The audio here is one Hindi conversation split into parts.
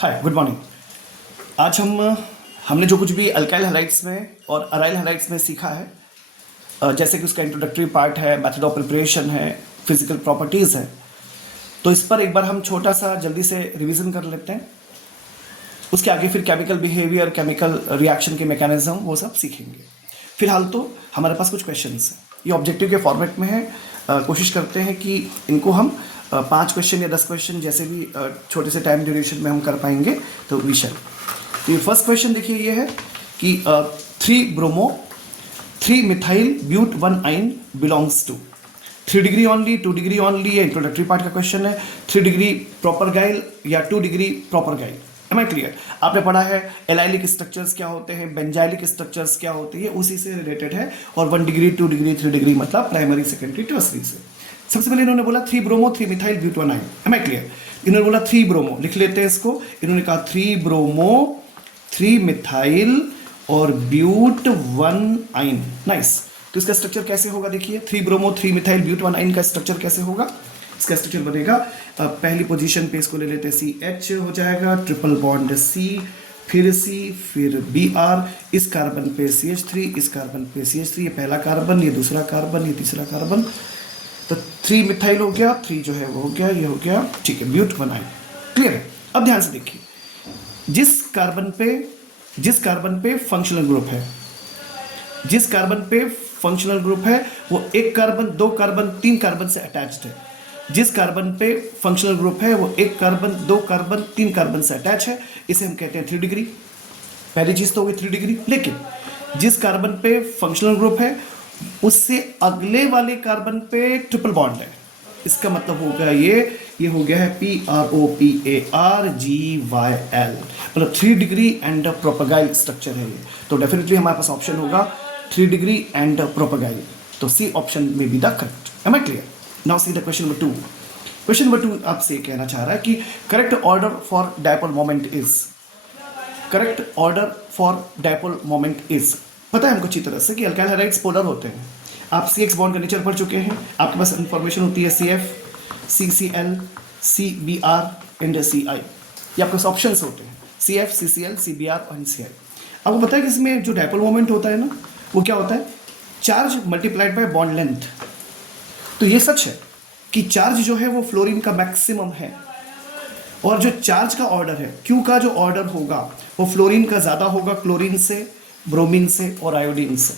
हाय, गुड मॉर्निंग। आज हमने जो कुछ भी अल्काइल हैलाइड्स में और अराइल हैलाइड्स में सीखा है, जैसे कि उसका इंट्रोडक्टरी पार्ट है, मेथड ऑफ प्रिपरेशन है, फिजिकल प्रॉपर्टीज़ है, तो इस पर एक बार हम छोटा सा जल्दी से रिवीजन कर लेते हैं। उसके आगे फिर केमिकल बिहेवियर, केमिकल रिएक्शन के मैकेनिज्म, वो सब सीखेंगे। फिलहाल तो हमारे पास कुछ क्वेश्चंस हैं, ये ऑब्जेक्टिव के फॉर्मेट में है। कोशिश करते हैं कि इनको हम 5 क्वेश्चन या 10 क्वेश्चन जैसे भी छोटे से टाइम ड्यूरेशन में हम कर पाएंगे तो विषय। तो ये फर्स्ट क्वेश्चन देखिए, ये है कि 3 bromo 3 methyl but 1 yne belongs to 3 degree only, 2 degree only. ये इंट्रोडक्टरी पार्ट का क्वेश्चन है। 3 डिग्री प्रॉपर गाइल या 2 degree propargyl. Am I clear? आपने पढ़ा है एलाइलिक स्ट्रक्चर्स क्या होते हैं, बेंजाइलिक स्ट्रक्चर्स क्या होते हैं, उसी से रिलेटेड है। और 1 डिग्री, 2 डिग्री, 3 डिग्री मतलब प्राइमरी, सेकेंडरी, टर्सरी से। सबसे पहले इन्होंने बोला 3 bromo 3 methyl but 1 yne. Am I clear? इन्होंने बोला 3 ब्रोमो, लिख लेते हैं इसको। इन्होंने कहा 3 ब्रोमो 3 मिथाइल और ब्यूट 1 आइन। नाइस। तो इसका स्ट्रक्चर कैसे होगा देखिए, 3 ब्रोमो 3 मिथाइल ब्यूट 1 आइन का स्ट्रक्चर कैसे होगा। इसका स्ट्रक्चर बनेगा, पहली पोजीशन पे इसको ले लेते हैं, CH हो जाएगा, ट्रिपल बॉन्ड C, फिर C, फिर Br, इस कार्बन पे CH3, इस कार्बन पे CH3, ये पहला कार्बन, ये दूसरा कार्बन, ये तीसरा कार्बन। तो 3 मिथाइल हो गया, 3 जो है वो हो गया, ये हो गया, ठीक है, ब्यूट 1 आइन। क्लियर है? अब ध्यान से देखिए, जिस कार्बन पे फंक्शनल ग्रुप है, जिस कार्बन पे फंक्शनल ग्रुप है वो 1 कार्बन, 2 कार्बन, 3 कार्बन से अटैच्ड है। जिस कार्बन पे फंक्शनल ग्रुप है वो 1 कार्बन, 2 कार्बन, 3 कार्बन से अटैच है, इसे हम कहते हैं 3 डिग्री। पहली चीज तो होगी 3 डिग्री। लेकिन जिस कार्बन पे फंक्शनल ग्रुप है उससे अगले वाले कार्बन पे ट्रिपल बॉन्ड है, इसका मतलब होगा ये हो गया है PROPARGYL, मतलब 3 डिग्री एंड प्रोपेगाइल स्ट्रक्चर है ये। तो डेफिनेटली हमारे पास ऑप्शन होगा 3 डिग्री एंड प्रोपेगाइल। तो सी ऑप्शन में be the correct. Am I clear? Now see the question number 2। Question number 2 आपसे कहना चाह रहा है कि correct order for dipole moment is, correct order for dipole moment is. पता है हमको अच्छी तरह से कि अल्काइल हैलाइड्स पोलर होते हैं। आप CX बॉन्ड का नेचर पढ़ चुके हैं, आपके पास इंफॉर्मेशन होती है CF, CCl, CBr and CI। ये आपके पास ऑप्शंस होते हैं, CF, CCl, CBr और CI। आपको पता है कि इसमें जो डायपोल मोमेंट होता है ना, वो क्या होता है, charge multiplied by bond length. तो ये सच है कि चार्ज जो है वो फ्लोरीन का मैक्सिमम है, और जो चार्ज का ऑर्डर है, Q का जो ऑर्डर होगा वो फ्लोरीन का ज़्यादा होगा क्लोरीन से, ब्रोमीन से और आयोडीन से।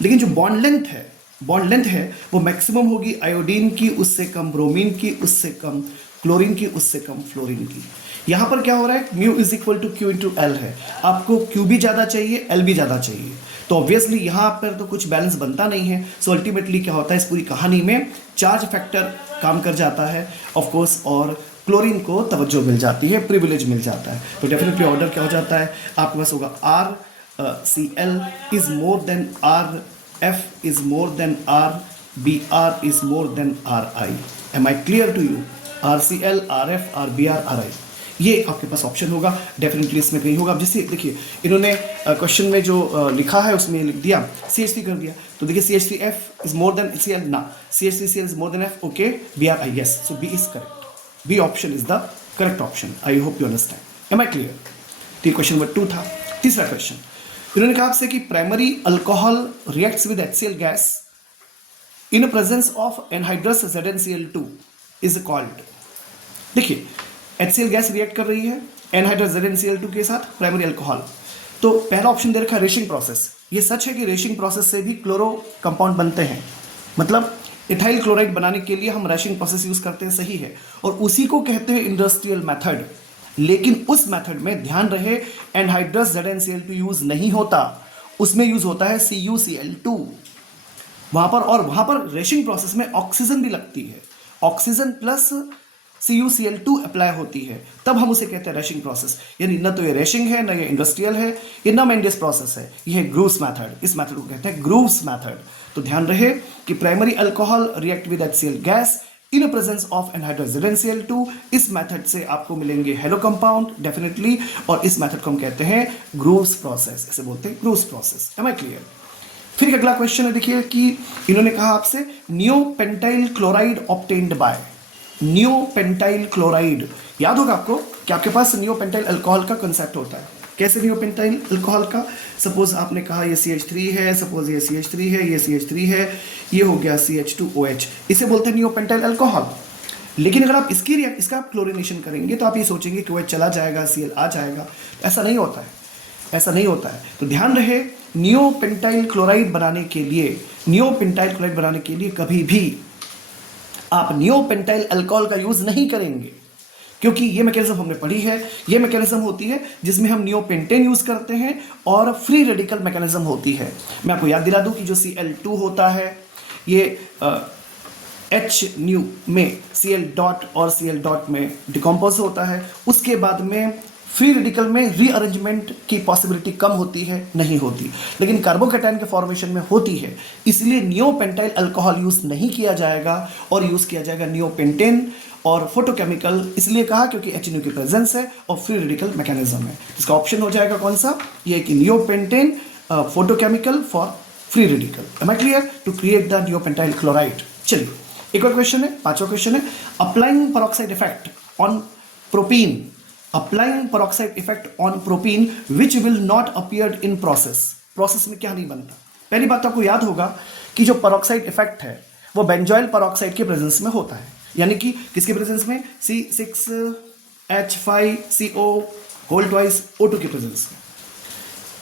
लेकिन जो बॉन्ड लेंथ है वो मैक्सिमम होगी आयोडीन की, उससे कम ब्रोमीन की, उससे कम क्लोरीन की, उससे कम फ्लोरीन की। यहाँ पर क्या हो रहा है, mu is equal to Q into L है। आपको Q भी ज़्यादा चाहिए, L भी ज़्यादा चाहिए, तो ऑब्वियसली यहाँ पर तो कुछ बैलेंस बनता नहीं है। सो अल्टीमेटली क्या होता है, इस पूरी कहानी में चार्ज फैक्टर काम कर जाता है ऑफकोर्स, और क्लोरीन को तवज्जो मिल जाती है, प्रिविलेज मिल जाता है। तो डेफिनेटली ऑर्डर क्या हो जाता है, आपके पास होगा RCl is more than RF is more than RBr is more than RI। Am I clear to you? RCl, RF, RBr, RI, ये आपके पास ऑप्शन होगा, डेफिनेटली इसमें कहीं होगा। अब जैसे देखिए, इन्होंने क्वेश्चन में जो लिखा है उसमें लिख दिया CH3 कर दिया, तो देखिए CH3F is more then Cl ना, CH3Cl is more than F, okay, BRI, yes. So B is correct, B option is the correct option. I hope you understand. Am I clear? तो क्वेश्चन नंबर 2 था। तीसरा क्वेश्चन, इन्होंने कहा आपसे कि primary alcohol reacts with HCl gas in presence of anhydrous ZnCl2 is called. देखिए, HCl गैस रिएक्ट कर रही है एनहाइड्रस ZnCl2 के साथ प्राइमरी अल्कोहल। तो पहला ऑप्शन दे रखा है रेशिंग प्रोसेस। ये सच है कि रेशिंग प्रोसेस से भी क्लोरो कंपाउंड बनते हैं, मतलब इथाइल क्लोराइड बनाने के लिए हम रेशिंग प्रोसेस यूज करते हैं, सही है, और उसी को कहते हैं इंडस्ट्रियल मेथड। लेकिन उस मेथड में ध्यान रहे एनहाइड्रस ZnCl2 यूज नहीं होता, उसमें यूज होता है CuCl2 वहां पर। और वहां पर रेशिंग प्रोसेस में ऑक्सीजन भी लगती है, ऑक्सीजन प्लस CuCl2 अप्लाई होती है, तब हम उसे कहते हैं रेशिंग प्रोसेस। यानी न तो ये रेशिंग है, न ये इंडस्ट्रियल है, ये न मेंडियस प्रोसेस है, ये है ग्रूव्स मेथड। इस मेथड को कहते हैं ग्रूव्स मेथड। तो ध्यान रहे कि primary alcohol react with HCl gas in presence of anhydrous ZnCl2। इस मेथड से आपको मिलेंगे हेलो कंपाउंड डेफिनेटली, और इस मेथड को हम कहते हैं ग्रूव्स प्रोसेस, इसे बोलते हैं Groove's process. Am I clear? फिर अगला क्वेश्चन है, देखिए कि इन्होंने कहा आपसे neopentyl chloride obtained by, neopentyl chloride याद होगा आपको, कि आपके पास नियोपेंटाइल अल्कोहल का कंसेप्ट होता है। कैसे नियोपेंटाइल अल्कोहल का? सपोज आपने कहा ये CH3 है, सपोज ये CH3 है, ये CH3 है, ये हो गया CH2OH, इसे बोलते हैं नियोपेंटाइल अल्कोहल। लेकिन अगर आप इसका आप क्लोरीनेशन करेंगे तो आप ये सोचेंगे कि OH चला जाएगा, Cl आ जाएगा। ऐसा नहीं होता है, ऐसा नहीं होता है। तो ध्यान रहे, नियोपेंटाइल क्लोराइड बनाने के लिए कभी भी आप नियोपेंटाइल अल्कोहल का यूज नहीं करेंगे, क्योंकि ये मैकेनिज्म हमने पढ़ी है। ये मैकेनिज्म होती है जिसमें हम नियोपेंटेन यूज करते हैं और फ्री रेडिकल मैकेनिज्म होती है। मैं आपको याद दिला दूं कि जो Cl2 होता है ये H न्यू में Cl डॉट और Cl डॉट में डिकम्पोज होता है। उसके बाद में फ्री रेडिकल में रीअरेंजमेंट की पॉसिबिलिटी कम होती है, नहीं होती, लेकिन कार्बोकैटायन के फॉर्मेशन में होती है। इसलिए नियोपेंटाइल अल्कोहल यूज नहीं किया जाएगा और यूज किया जाएगा नियोपेंटेन और फोटोकेमिकल। इसलिए कहा क्योंकि H न्यू की प्रेजेंस है और फ्री रेडिकल मैकेनिज्म है। इसका ऑप्शन हो जाएगा कौन सा? ये कि neopentane photochemical for free radical. Am I clear? To create the neopentyl chloride. चलिए एक और क्वेश्चन है, पांचवा क्वेश्चन है, applying peroxide effect on propene, applying peroxide effect on propene which will not appear in process. Process में क्या नहीं बनता? पहली बात तो आपको याद होगा कि जो पेरोक्साइड इफेक्ट है वो बेंजोइल पेरोक्साइड के प्रेजेंस में होता है, यानी कि किसके प्रेजेंस में? C6H5CO होल ट्वाइस O2 के प्रेजेंस में।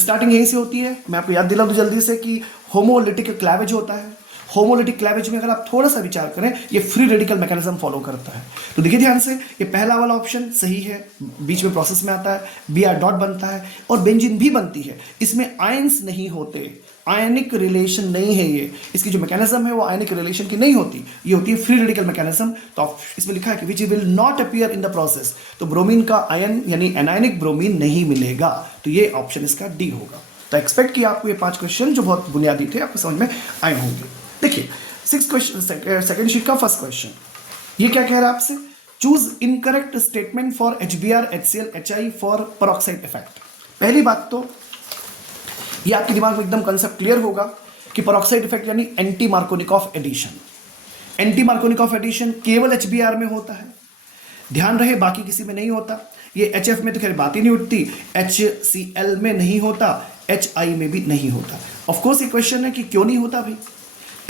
स्टार्टिंग यहीं से होती है। मैं आपको याद दिला दूं जल्दी से कि होमोलिटिक क्लैवेज होता है। होमोलिटिक क्लैवेज में अगर आप थोड़ा सा विचार करें, ये फ्री रेडिकल मैकेनिज्म फॉलो करता है। तो देखिए ध्यान से, ये पहला वाला ऑप्शन सही है, बीच में प्रोसेस में आता है, Br डॉट बनता है और बेंजीन भी बनती है। इसमें आयंस नहीं होते, आयनिक रिलेशन नहीं है ये। इसकी जो मैकेनिज्म है वो आयनिक रिलेशन की नहीं होती, ये होती है फ्री रेडिकल मैकेनिज्म। तो इसमें लिखा है कि विच will not appear in the process, तो ब्रोमीन का आयन यानी एनायनिक ब्रोमीन नहीं मिलेगा। तो ये ऑप्शन इसका डी होगा। तो एक्सपेक्ट किया आपको ये 5 क्वेश्चन जो बहुत बुनियादी थे आपको समझ में आए होंगे। देखिए 6 क्वेश्चन, सेकंड शीट का फर्स्ट क्वेश्चन, ये क्या कह रहा है आपसे? Choose incorrect statement for HBr HCl HI for peroxide effect. पहली बात तो ये आपके दिमाग में एकदम कंसेप्ट क्लियर होगा कि पेरोक्साइड इफेक्ट यानी anti Markovnikov addition. Anti Markovnikov addition केवल HBr में होता है, ध्यान रहे, बाकी किसी में नहीं होता। ये HF में तो खैर बात ही नहीं उठती, HCl में नहीं होता, HI में भी नहीं होता। ऑफकोर्स ये क्वेश्चन है कि क्यों नहीं होता भाई,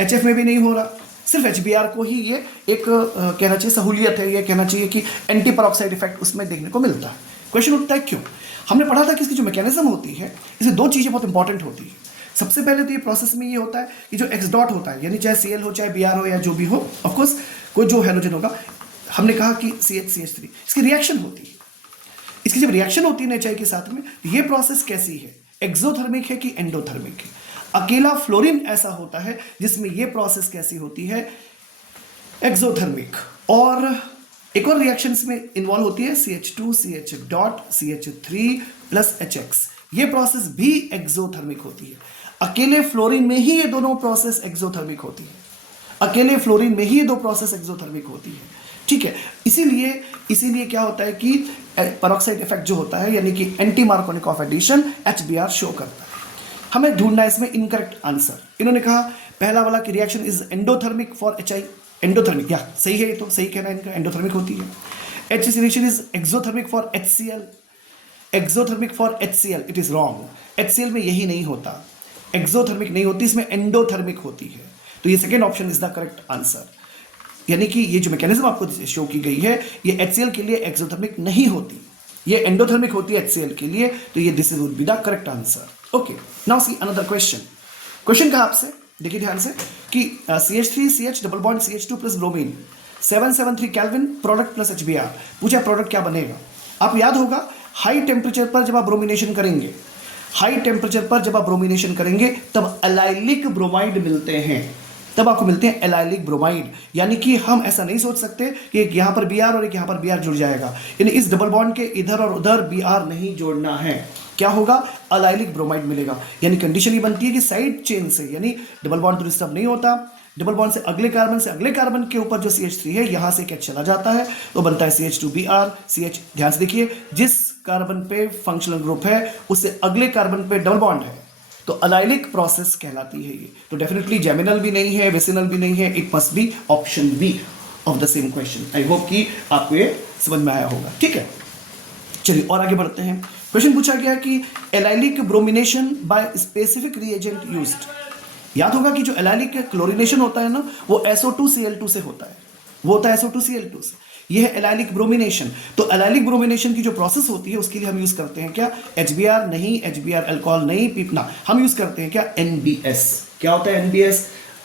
HF में भी नहीं हो रहा, सिर्फ HBr को ही ये एक कहना चाहिए सहूलियत है, ये कहना चाहिए कि एंटी पेरोक्साइड इफेक्ट उसमें देखने को मिलता है। क्वेश्चन उठता है क्यों? हमने पढ़ा था कि इसकी जो मैकेनिज्म होती है, इसमें 2 चीज़ें बहुत इंपॉर्टेंट होती है। सबसे पहले तो ये प्रोसेस में ये होता है कि जो X डॉट होता है, यानी चाहे Cl हो चाहे Br हो या जो भी हो, ऑफकोर्स कोई जो हैलोजन होगा, हमने कहा कि CH3, इसकी रिएक्शन होती है। इसकी जब रिएक्शन होती है HI के साथ में, ये प्रोसेस कैसी है? एक्सोथर्मिक है कि एंडोथर्मिक है? अकेला फ्लोरीन ऐसा होता है जिसमें ये प्रोसेस कैसी होती है? एक्सोथर्मिक। और एक और रिएक्शंस में इन्वॉल्व होती है CH2 CH dot CH3 plus HX, ये प्रोसेस भी एक्सोथर्मिक होती है। अकेले फ्लोरीन में ही ये दोनों प्रोसेस एक्सोथर्मिक होती है, अकेले फ्लोरीन में ही ये 2 प्रोसेस एक्सोथर्मिक होती है, ठीक है। इसीलिए क्या होता है कि पेरोक्साइड इफेक्ट जो होता है यानी कि anti Markovnikov addition HBr show करता है। हमें ढूंढना है इसमें इनकरेक्ट आंसर। इन्होंने कहा पहला वाला कि reaction is endothermic for HI, endothermic, या सही है, ये तो सही कहना है इनका, एंडोथर्मिक होती है। HC reaction is exothermic for HCl, exothermic for HCl, it is wrong. HCl में यही नहीं होता, एक्सोथर्मिक नहीं होती, इसमें एंडोथर्मिक होती है। तो ये second option is the correct answer, यानी कि ये जो मैकेनिज्म आपको शो की गई है ये HCl के लिए एक्सोथर्मिक नहीं होती, ये एंडोथर्मिक होती है HCl के लिए। तो ये this would be the correct answer. Okay, now see another question. Question कहा आपसे, देखिए ध्यान से कि CH3CH double bond CH2 plus bromine 773 kelvin product plus HBr, पूछा प्रोडक्ट क्या बनेगा? आप याद होगा हाई टेम्परेचर पर जब आप ब्रोमिनेशन करेंगे, हाई टेम्परेचर पर जब आप ब्रोमिनेशन करेंगे तब एलाइलिक ब्रोमाइड मिलते हैं, तब आपको मिलते हैं एलाइलिक ब्रोमाइड। यानी कि हम ऐसा नहीं सोच सकते कि एक यहाँ पर Br और एक यहाँ पर Br जुड़ जाएगा, यानी इस डबल बॉन्ड के इधर और उधर Br नहीं जोड़ना है। क्या होगा? एलाइलिक ब्रोमाइड मिलेगा। यानी कंडीशन ये बनती है कि साइड चेन से, यानी डबल बॉन्ड तो डिस्टर्ब नहीं होता, डबल बॉन्ड से अगले कार्बन के ऊपर जो CH3 है यहाँ से एक H चला जाता है तो बनता है CH2Br CH। ध्यान से देखिए, जिस कार्बन पे फंक्शनल ग्रुप है उससे अगले कार्बन पे डबल बॉन्ड है तो एलाइलिक प्रोसेस कहलाती है ये। तो डेफिनेटली जेमिनल भी नहीं है, वेसिनल भी नहीं है, it must be option B of the same question. I hope कि आपको ये समझ में आया होगा, ठीक है। चलिए और आगे बढ़ते हैं। क्वेश्चन पूछा गया कि allylic bromination by specific reagent used. याद होगा कि जो एलाइलिक क्लोरिनेशन होता है ना, वो SO2Cl2 से होता है, वो होता है SO2Cl2 से। ये है एलाइलिक ब्रोमिनेशन। तो एलाइलिक ब्रोमिनेशन की जो प्रोसेस होती है उसके लिए हम यूज करते हैं क्या, HBr नहीं, HBr अल्कोहल नहीं, पीपना, हम यूज करते हैं क्या, NBS। क्या होता है NBS?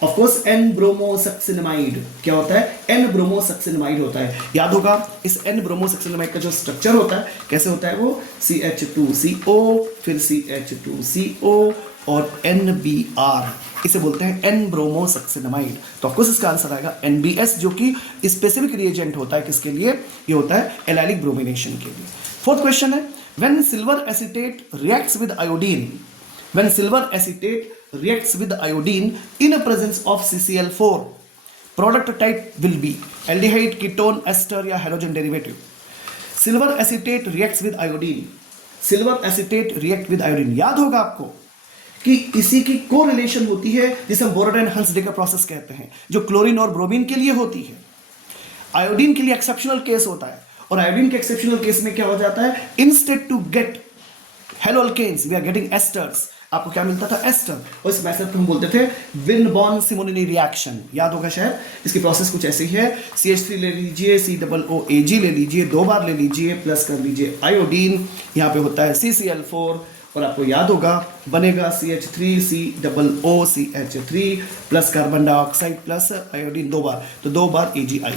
Of course N bromosuccinimide. क्या होता है? एन ब्रोमोसक्सिनामाइड होता है। याद होगा इस एन ब्रोमोसक्सिनामाइड का जो स्ट्रक्चर होता है कैसे होता है, वो CH2CO, फिर CH2CO और NBr, इसे बोलते हैं एन ब्रोमोसक्सिनामाइड। तो ऑफकोर्स इसका आंसर आएगा NBS, जो कि स्पेसिफिक रिएजेंट होता है किसके लिए, ये होता है एलाइलिक ब्रोमिनेशन के लिए। फोर्थ क्वेश्चन है, when silver acetate reacts with iodine, when silver acetate reacts with iodine in a presence of CCl4, product type will be aldehyde, ketone, ester या halogen derivative। silver acetate reacts with iodine, silver acetate react with iodine। याद होगा आपको कि इसी की कोरिलेशन होती है जिसे हम बोरोडाइन हंसडेकर प्रोसेस कहते हैं, जो क्लोरीन और ब्रोमीन के लिए होती है। आयोडीन के लिए एक्सेप्शनल केस होता है, और आयोडीन के एक्सेप्शनल केस में क्या हो जाता है, instead to get halo alkanes we are getting esters. आपको क्या मिलता था, एस्टर, और इस मेथड को हम बोलते थे विन बॉन सिमोनिनी रिएक्शन। याद होगा शायद। इसकी प्रोसेस कुछ ऐसी है, CH3 ले लीजिए, COOAg ले लीजिए, 2 बार ले लीजिए, प्लस कर लीजिए आयोडीन, यहाँ पे होता है CCl4, और आपको याद होगा बनेगा CH3COOCH3 plus carbon dioxide plus iodine 2 बार, तो 2 बार AgI।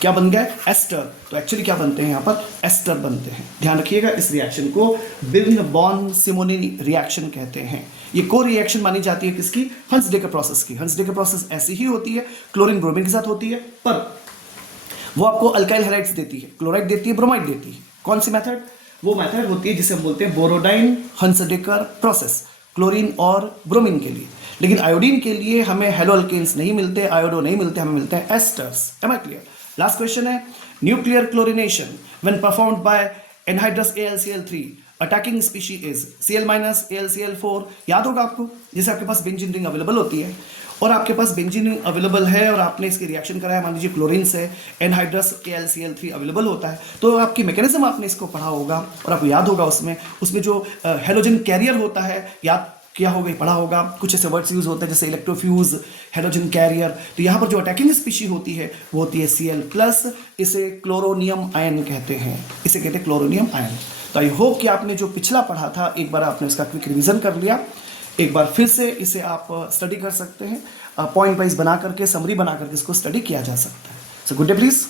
क्या बन गया, एस्टर। तो एक्चुअली क्या बनते हैं यहाँ पर, एस्टर बनते हैं। ध्यान रखिएगा, इस रिएक्शन को विन बॉन सिमोनिनी रिएक्शन कहते हैं। ये को रिएक्शन मानी जाती है किसकी, हंसडेकर प्रोसेस की। हंसडेकर प्रोसेस ऐसी ही होती है, क्लोरीन ब्रोमीन के साथ होती है, पर वो आपको अल्काइल हैलाइड्स देती है, क्लोराइड देती है, ब्रोमाइड देती है। कौन सी मेथड, वो मेथड होती है जिसे हम बोलते हैं बोरोडाइन हंसडेकर प्रोसेस, क्लोरीन और ब्रोमीन के लिए। लेकिन आयोडीन के लिए हमें हेलो अल्केन्स नहीं मिलते, आयोडो नहीं मिलते, हमें मिलते हैं esters. Am I clear? Last question है, nuclear chlorination when performed by anhydrous AlCl3 attacking species is Cl- AlCl4। याद होगा आपको, जैसे आपके पास बेंजीन रिंग अवेलेबल होती है, और आपके पास बेंजीन रिंग अवेलेबल है और आपने इसकी रिएक्शन कराया, मान लीजिए क्लोरीन से, एनहाइड्रस AlCl3 अवेलेबल होता है, तो आपकी मैकेनिज्म आपने इसको पढ़ा होगा और आपको याद होगा उसमें जो हेलोजन कैरियर होता है, याद किया होगा, पढ़ा होगा। कुछ ऐसे वर्ड्स यूज होते हैं जैसे इलेक्ट्रोफ्यूज, हेलोजन कैरियर। तो यहाँ पर जो अटैकिंग स्पीशी होती है वो होती है Cl+, इसे क्लोरोनियम आयन कहते हैं, इसे कहते हैं क्लोरोनियम आयन। तो आई होप कि आपने जो पिछला पढ़ा था एक बार आपने उसका क्विक रिवीजन कर लिया, एक बार फिर से इसे आप स्टडी कर सकते हैं, पॉइंट वाइज बना करके, समरी बना करके इसको स्टडी किया जा सकता है। So good day please.